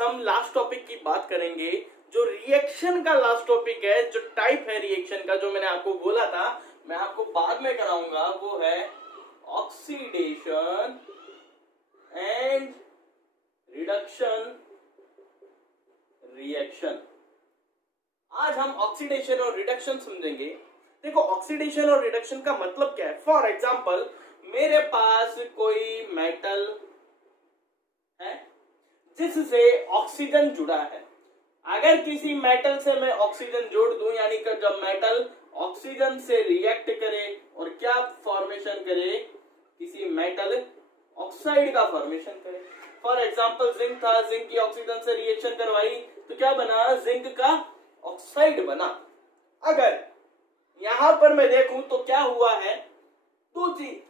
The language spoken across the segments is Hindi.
हम लास्ट टॉपिक की बात करेंगे, जो रिएक्शन का लास्ट टॉपिक है, जो टाइप है रिएक्शन का, जो मैंने आपको बोला था मैं आपको बाद में कराऊंगा, वो है ऑक्सीडेशन एंड रिडक्शन रिएक्शन। आज हम ऑक्सीडेशन और रिडक्शन समझेंगे। देखो, ऑक्सीडेशन और रिडक्शन का मतलब क्या है। फॉर एग्जाम्पल, मेरे पास कोई मेटल है जिससे ऑक्सीजन जुड़ा है। अगर किसी मेटल से मैं ऑक्सीजन जोड़ दूं, यानी कि जब मेटल ऑक्सीजन से रिएक्ट करे और क्या फॉर्मेशन करे, किसी मेटल ऑक्साइड का फॉर्मेशन करे। फॉर एग्जाम्पल, जिंक था, जिंक की ऑक्सीजन से रिएक्शन करवाई तो क्या बना, जिंक का ऑक्साइड बना। अगर यहां पर मैं देखूं तो क्या हुआ है, दो चीज।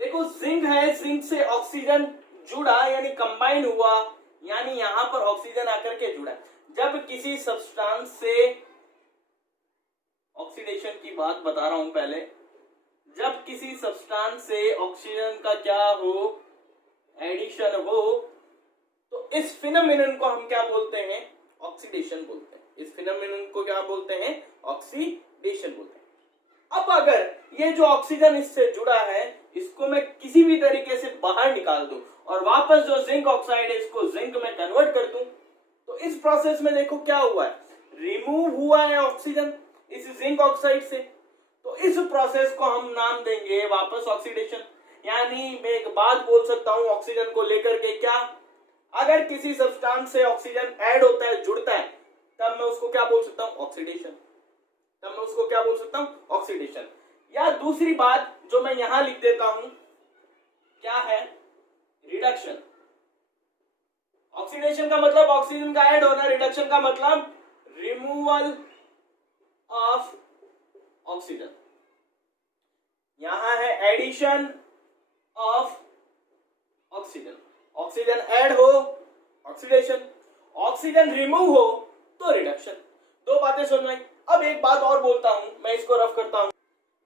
देखो, जिंक है, जिंक से ऑक्सीजन जुड़ा यानी कंबाइन हुआ, यानी यहां पर ऑक्सीजन आकर के जुड़ा। जब किसी सब्सटेंस से, ऑक्सीडेशन की बात बता रहा हूं पहले, जब किसी सब्सटेंस से ऑक्सीजन का क्या हो, एडिशन हो, तो इस फिनोमेनन को हम क्या बोलते हैं, ऑक्सीडेशन बोलते हैं। इस फिनोमेनन को क्या बोलते हैं, ऑक्सीडेशन बोलते हैं। अब अगर ये जो ऑक्सीजन इससे जुड़ा है, इसको मैं किसी भी तरीके से बाहर निकाल दूं और वापस जो जिंक ऑक्साइड है इसको जिंक में कन्वर्ट कर दूं, तो इस प्रोसेस में देखो क्या हुआ है, रिमूव हुआ है ऑक्सीजन इस जिंक ऑक्साइड से। तो इस प्रोसेस को हम नाम देंगे वापस ऑक्सीडेशन। यानी मैं एक बात बोल सकता हूं ऑक्सीजन को लेकर के, क्या, अगर किसी सब्सटेंस से ऑक्सीजन ऐड होता है, जुड़ता है, तब मैं उसको क्या बोल सकता हूं, ऑक्सीडेशन। तब मैं उसको क्या बोल सकता हूं, ऑक्सीडेशन। या दूसरी बात जो मैं यहां लिख देता हूं, क्या है, रिडक्शन। ऑक्सीडेशन का मतलब ऑक्सीजन का ऐड होना, रिडक्शन का मतलब रिमूवल ऑफ ऑक्सीजन। यहां है addition of oxygen. Oxygen add हो, ऑक्सीडेशन, ऑक्सीजन रिमूव हो तो रिडक्शन। दो बातें समझ में। अब एक बात और बोलता हूं, मैं इसको रफ करता हूं।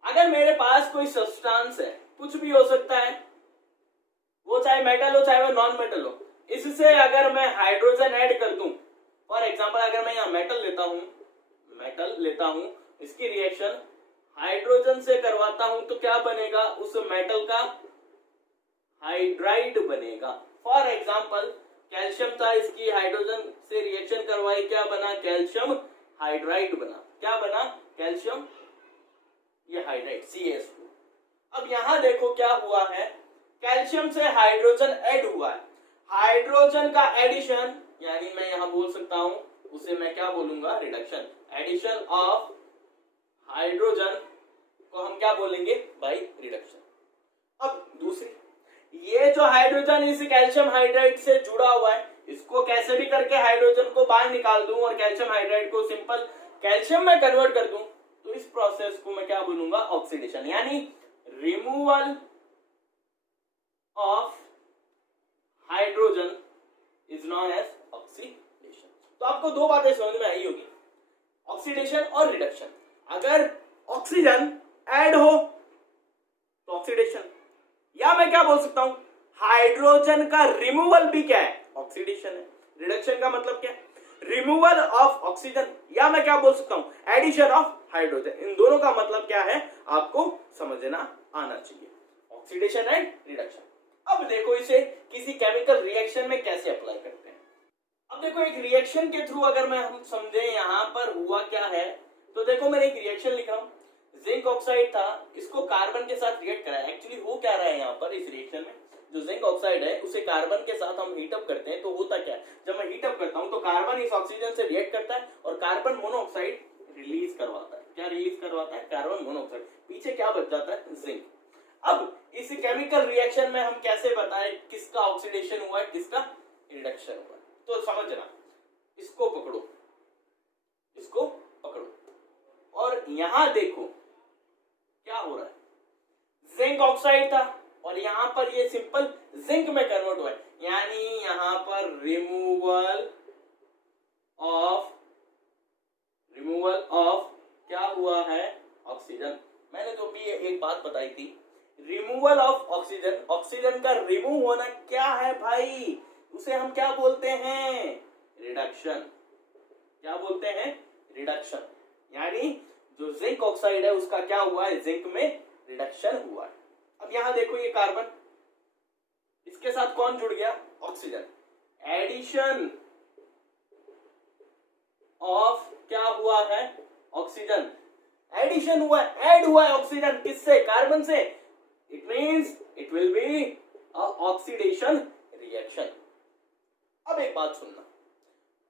अगर मेरे पास कोई सब्सटेंस है, कुछ भी हो सकता है, वो चाहे मेटल हो चाहे वो नॉन मेटल हो, इससे अगर मैं हाइड्रोजन ऐड कर दूं, फॉर एग्जांपल अगर मैं यहां मेटल लेता हूं, इसकी रिएक्शन हाइड्रोजन से करवाता हूं, तो क्या बनेगा, उस मेटल का हाइड्राइड बनेगा। फॉर एग्जांपल, कैल्शियम था, इसकी हाइड्रोजन से रिएक्शन करवाई, क्या बना, कैल्शियम हाइड्राइड बना। क्या बना, कैल्शियम ये हाइड्राइड, CH2। अब यहां देखो क्या हुआ है, कैल्शियम से हाइड्रोजन ऐड हुआ है। हाइड्रोजन का एडिशन, यानी मैं यहां बोल सकता हूं, उसे मैं क्या बोलूंगा, रिडक्शन। एडिशन ऑफ हाइड्रोजन को हम क्या बोलेंगे भाई, रिडक्शन। अब दूसरी, ये जो हाइड्रोजन इस कैल्शियम हाइड्राइड से जुड़ा हुआ है, इसको कैसे भी करके हाइड्रोजन को बाहर निकाल दूं और कैल्शियम हाइड्राइड को सिंपल कैल्शियम में कन्वर्ट कर दूं, तो इस प्रोसेस को मैं क्या बोलूंगा, ऑक्सीडेशन, यानी removal of hydrogen is known as oxidation. तो आपको दो बातें समझ में आई होगी, ऑक्सीडेशन और रिडक्शन। अगर ऑक्सीजन ऐड हो तो ऑक्सीडेशन, या मैं क्या बोल सकता हूं, हाइड्रोजन का रिमूवल भी क्या है, ऑक्सीडेशन है। रिडक्शन का मतलब क्या है, रिमूवल ऑफ ऑक्सीजन, या मैं क्या बोल सकता हूं, एडिशन ऑफ हाइड्रोजन। इन दोनों का मतलब क्या है आपको समझना आना चाहिए, ऑक्सीडेशन एंड रिडक्शन। अब देखो इसे किसी केमिकल रिएक्शन में कैसे अप्लाई करते हैं। अब देखो, एक रिएक्शन के थ्रू अगर मैं हम समझे यहां पर हुआ क्या है, तो देखो मैंने एक रिएक्शन लिखा हूं, जिंक ऑक्साइड था, इसको कार्बन के साथ रिएक्ट करा है। एक्चुअली हो क्या रहा है यहाँ पर इस रिएक्शन में, जो जिंक ऑक्साइड है उसे कार्बन के साथ हम हीटअप करते हैं, तो होता क्या है, जब मैं हीटअप करता हूं तो कार्बन इस ऑक्सीजन से रिएक्ट करता है और कार्बन मोनोऑक्साइड रिलीज करवाता है। क्या रिलीज करवाता है, कार्बन मोनोऑक्साइड। पीछे क्या बच जाता है, जिंक। अब इस केमिकल रिएक्शन में हम कैसे बताएं किसका ऑक्सीडेशन हुआ है, किसका रिडक्शन हुआ है, तो समझना, इसको पकड़ो, इसको पकड़ो, और यहां देखो क्या हो रहा है, जिंक ऑक्साइड था और यहां पर ये सिंपल जिंक में कन्वर्ट हुआ है, यानी यहां पर रिमूवल ऑफ क्या हुआ है, ऑक्सीजन। मैंने तो भी एक बात बताई थी रिमूवल ऑफ ऑक्सीजन, ऑक्सीजन का रिमूव होना क्या है भाई, उसे हम क्या बोलते हैं, रिडक्शन। क्या बोलते हैं, रिडक्शन। यानी जो जिंक ऑक्साइड है उसका क्या हुआ है, जिंक में रिडक्शन हुआ है। अब यहां देखो ये कार्बन, इसके साथ कौन जुड़ गया, ऑक्सीजन। एडिशन ऑफ क्या हुआ है, ऑक्सीजन। एडिशन हुआ है, ऐड हुआ है ऑक्सीजन, किससे, कार्बन से। It means it will be a oxidation reaction. अब एक बात सुनना,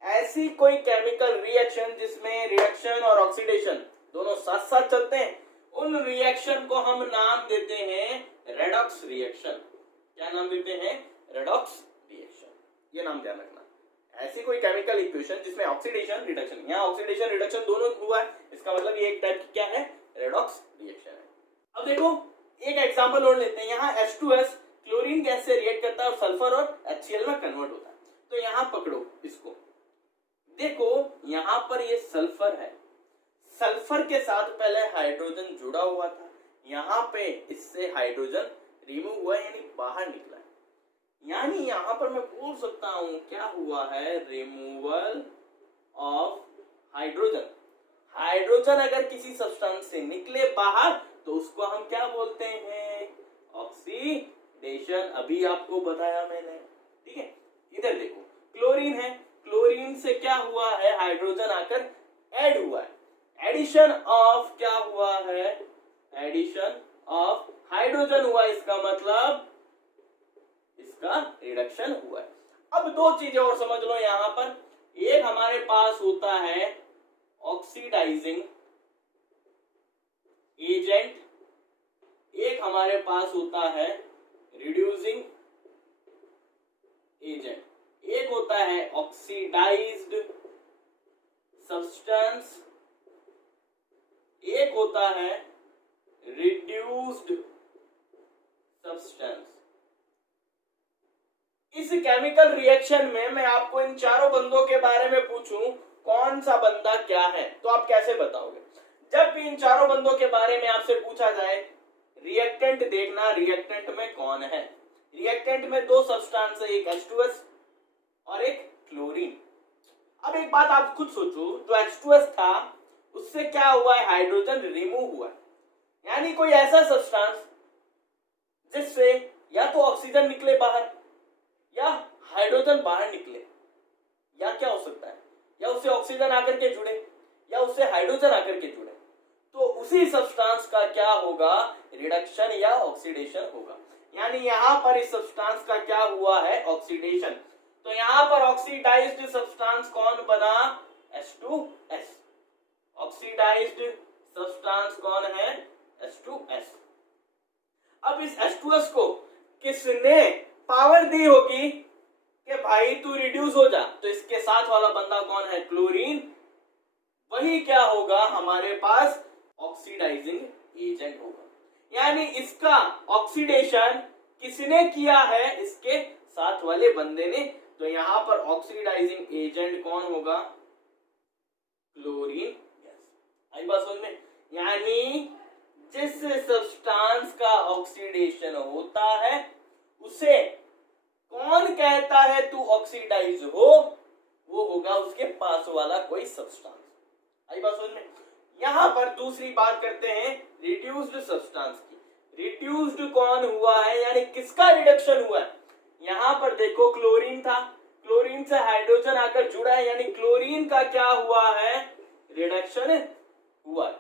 ऐसी कोई केमिकल रिएक्शन जिसमें रिएक्शन और ऑक्सीडेशन दोनों साथ साथ चलते हैं, उन रिएक्शन को हम नाम देते हैं रेडॉक्स रिएक्शन। क्या नाम देते हैं, रेडॉक्स रिएक्शन। ये नाम ध्यान रखना। ऐसी कोई केमिकल इक्वेशन जिसमें ऑक्सीडेशन रिडक्शन, यहाँ ऑक्सीडेशन रिडक्शन दोनों हुआ है, इसका मतलब ये एक टाइप की क्या है, रेडॉक्स रिएक्शन है। अब देखो एक एग्जांपल और लेते हैं, यहाँ H2S क्लोरीन गैस से रिएक्ट करता है और सल्फर और HCl में कन्वर्ट होता है। तो यहाँ पकड़ो इसको, देखो यहाँ पर ये सल्फर है, सल्फर के साथ पहले हाइड्रोजन जुड़ा हुआ था, यहाँ पे इससे हाइड्रोजन रिमूव हुआ यानी बाहर निकला है। यानी यहाँ पर मैं बोल सकता हूं क्या हुआ है, रिमूवल ऑफ हाइड्रोजन। हाइड्रोजन अगर किसी सब्सटेंस से निकले बाहर तो उसको हम क्या बोलते हैं, ऑक्सीडेशन। अभी आपको बताया मैंने, ठीक है। इधर देखो क्लोरीन है, क्लोरीन से क्या हुआ है, हाइड्रोजन आकर ऐड हुआ है। एडिशन ऑफ क्या हुआ है, एडिशन ऑफ हाइड्रोजन हुआ, इसका मतलब इसका रिडक्शन हुआ है। अब दो चीजें और समझ लो यहां पर, एक हमारे पास होता है ऑक्सीडाइजिंग एजेंट, एक हमारे पास होता है रिड्यूसिंग एजेंट। एक होता है ऑक्सीडाइज्ड सब्सटेंस, एक होता है रिड्यूस्ड सब्सटेंस। इस केमिकल रिएक्शन में मैं आपको इन चारों बंदों के बारे में पूछूं कौन सा बंदा क्या है, तो आप कैसे बताओगे। जब भी इन चारों बंदों के बारे में आपसे पूछा जाए, रिएक्टेंट देखना, रिएक्टेंट में कौन है। रिएक्टेंट में दो सब्सटेंस है, एक H2S और एक क्लोरीन। अब एक बात आप खुद सोचो, जो H2S था उससे क्या हुआ है, हाइड्रोजन रिमूव हुआ है। यानी कोई ऐसा सब्सटेंस जिससे या तो ऑक्सीजन निकले बाहर या हाइड्रोजन बाहर निकले, या क्या हो सकता है, या उससे ऑक्सीजन आकर के जुड़े या उससे हाइड्रोजन आकर के जुड़े, तो उसी सब्सटेंस का क्या होगा, रिडक्शन या ऑक्सीडेशन होगा। यानी यहां पर इस सब्सटेंस का क्या हुआ है, ऑक्सीडेशन। तो यहां पर ऑक्सीडाइज्ड सब्सटेंस कौन बना, H2S। ऑक्सीडाइज्ड सब्सटेंस कौन है, H2S। अब इस H2S को किसने पावर दी होगी कि भाई तू रिड्यूस हो जा, तो इसके साथ वाला बंदा कौन है, क्लोरीन। वही क्या होगा, हमारे पास ऑक्सीडाइजिंग एजेंट होगा। यानी इसका ऑक्सीडेशन किसने किया है, इसके साथ वाले बंदे ने। तो यहां पर ऑक्सीडाइजिंग एजेंट कौन होगा, क्लोरीन गैस। आई बात समझ में। यानी जिस सब्सटेंस का ऑक्सीडेशन होता है उसे कौन कहता है तू ऑक्सीडाइज हो, वो होगा उसके पास वाला कोई सब्सटेंस। आई बात समझ में। यहां पर दूसरी बात करते हैं रिड्यूस्ड सब्सटेंस की। रिड्यूस्ड कौन हुआ है, यानी किसका रिडक्शन हुआ है। यहां पर देखो क्लोरीन था, क्लोरीन से हाइड्रोजन आकर जुड़ा है, यानी क्लोरीन का क्या हुआ है, रिडक्शन हुआ है।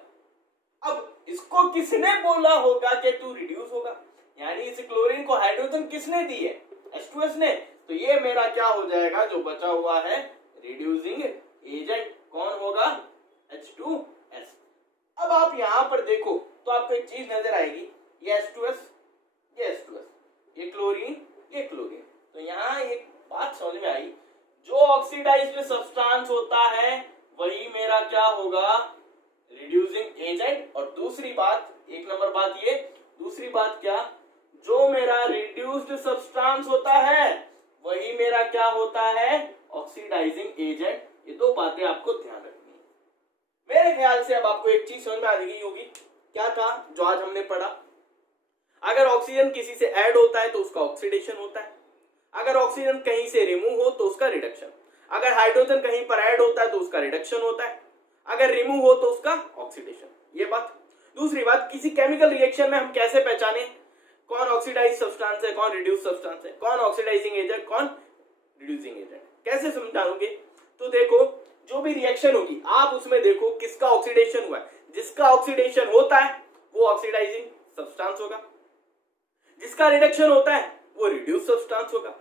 अब इसको किसने बोला होगा कि तू रिड्यूस होगा, यानी इस क्लोरीन को हाइड्रोजन किसने दी है, H2S ने। तो ये मेरा क्या हो जाएगा, जो बचा हुआ है रिड्यूसिंग एजेंट कौन होगा, H2S। अब आप यहां पर देखो तो आपको एक चीज नजर आएगी, ये H2S, ये H2S, ये क्लोरीन, ये क्लोरीन। तो यहां एक बात समझ में आई, जो ऑक्सीडाइज्ड सब्सटेंस होता है वही मेरा क्या होगा, रिड्यूसिंग एजेंट। और दूसरी बात, एक नंबर बात ये, दूसरी बात क्या, जो मेरा रिड्यूस्ड सब्सटेंस होता है वही मेरा क्या होता है, ऑक्सीडाइजिंग एजेंट। ये दो बातें आपको ध्यान रखनी है। मेरे ख्याल से अब आपको एक चीज समझ में आ गई होगी, क्या था जो आज हमने पढ़ा। अगर ऑक्सीजन किसी से ऐड होता है तो उसका ऑक्सीडेशन होता है, अगर ऑक्सीजन कहीं से रिमूव हो तो उसका रिडक्शन, अगर हाइड्रोजन कहीं पर ऐड होता है तो उसका रिडक्शन होता है, अगर रिमूव हो तो उसका ऑक्सीडेशन। ये बात। दूसरी बात, किसी केमिकल रिएक्शन में हम कैसे पहचाने कौन ऑक्सीडाइज सब्सटेंस है, कौन रिड्यूस सब्सटेंस है, कौन ऑक्सीडाइजिंग एजेंट, कौन रिड्यूसिंग एजेंट, कैसे समझाओगे? तो देखो, जो भी रिएक्शन होगी आप उसमें देखो किसका ऑक्सीडेशन हुआ है। जिसका ऑक्सीडेशन होता है वो ऑक्सीडाइजिंग सब्सटेंस होगा, जिसका रिडक्शन होता है वो रिड्यूस सब्सटेंस होगा,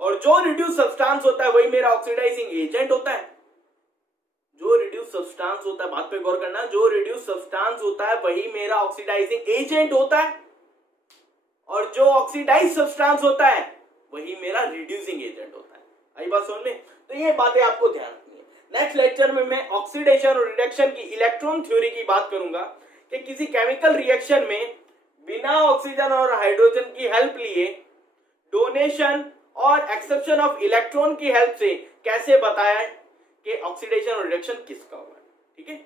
और जो रिड्यूस सब्सटेंस होता है वही मेरा ऑक्सीडाइजिंग एजेंट होता है। जो रिड्यूस सब्सटेंस होता है, बात पे गौर करना, जो रिड्यूस सब्सटेंस होता है वही मेरा ऑक्सीडाइजिंग एजेंट होता है, और जो ऑक्सीडाइज सब्सटेंस होता है वही मेरा रिड्यूसिंग एजेंट होता है। आई बात समझ में? तो ये बातें आपको ध्यान रखनी है। नेक्स्ट लेक्चर में मैं ऑक्सीडेशन और रिडक्शन की इलेक्ट्रॉन थ्योरी की बात करूंगा कि किसी केमिकल रिएक्शन में बिना ऑक्सीजन और हाइड्रोजन की हेल्प लिए डोनेशन और एक्सेप्शन ऑफ इलेक्ट्रॉन की हेल्प से कैसे बताया कि ऑक्सीडेशन और रिडक्शन किसका हुआ है। ठीक है।